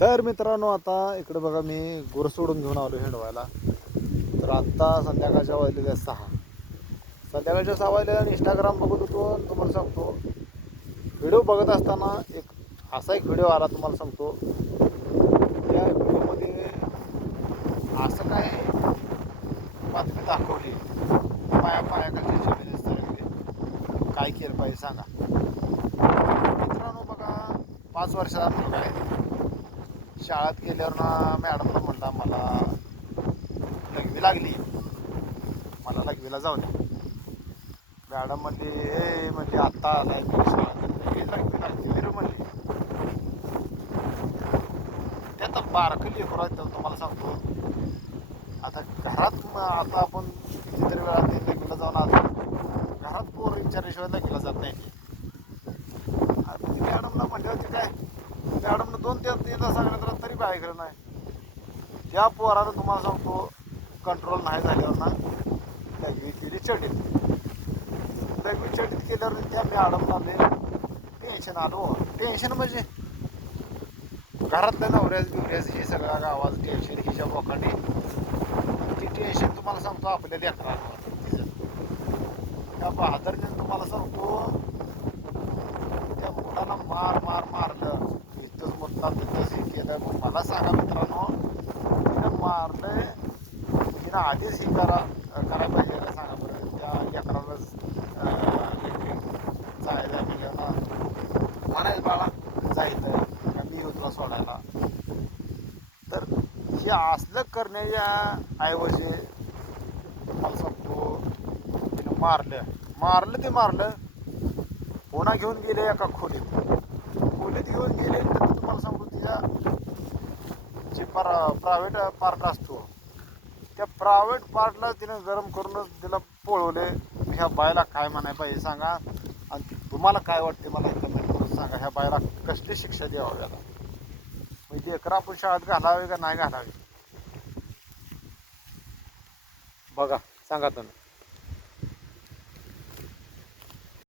तर मित्रांनो, आता इकडे बघा मी गुरं सोडून घेऊन आलो हिंडवायला. तर आत्ता संध्याकाळच्या वाजलेल्या 6. संध्याकाळच्या 6 वाजल्या आणि इंस्टाग्राम बघत होतो. आणि तुम्हाला सांगतो, व्हिडिओ बघत असताना असा एक व्हिडिओ आला. तुम्हाला सांगतो, त्या व्हिडिओमध्ये असं काय बातमी दाखवली, पाया पायाखालची जमीन सगळी काय केलं पाहिजे सांगा मित्रांनो. बघा, 5 वर्षाचा मुलगा आहे. शाळेत गेल्यावर ना मॅडमला म्हणला मला लघवी लागली, मला लघवीला जाऊ दे. मॅडम म्हणली हे म्हणली आत्ता आलाय मी शाळेत, लघवी लागली विरू म्हणली. त्यात बारकं लेकरू आहे. तुम्हाला सांगतो, आता घरात आता आपण कितीतरी वेळा ते लघवीला जाऊन आलो, घरात पोर विचारल्याशिवाय लघवीला जात नाही. ती मॅडमला म्हणली होती काय, मॅडमनं 2-3 सांगितलं तर तरी काय ऐकलं नाही. त्या पोरानं तुम्हाला सांगतो कंट्रोल नाही झाल्यावर ना लघवी केली चढीत. लघवी चढीत केल्यावर त्या मॅडमला टेन्शन आलो. टेन्शन म्हणजे घरातल्या नवऱ्याच बिवऱ्याच हे सगळा गावाचं टेन्शन हिच्या बोकांनी. ती टेन्शन तुम्हाला सांगतो आपल्या लेकरांवर तिचं त्या बहादरने तुम्हाला सांगतो त्या मुलाला मारलं. इथंच मुद्दा तिथंच हे केलं. मग मला सांगा मित्रांनो, तिनं मारलंय, तिनं आधीच हे करायला पाहिजे का सांगा बरं. त्या लेकरालाच जायचं ना म्हणायचं बाळा जायचं का मी येऊ तुला सोडायला. तर हे असलं करण्याच्या ऐवजी तुम्हाला सांगतो तिनं मारलं. पुन्हा घेऊन गेले एका खोलीत घेऊन गेले. तर तुम्हाला सांगतो तिच्या जे प्रायव्हेट पार्ट असतो, त्या प्रायव्हेट पार्टला तिनं गरम करूनच तिला पळवले. ह्या बायला काय म्हणायला पाहिजे सांगा. आणि तुम्हाला काय वाटते मला हे कमेंट करून सांगा. ह्या बायला कसली शिक्षा द्यावी याला, म्हणजे लेकरं आपण शाळेत घालावे का नाही घालावे बघा, सांगा तुम्ही.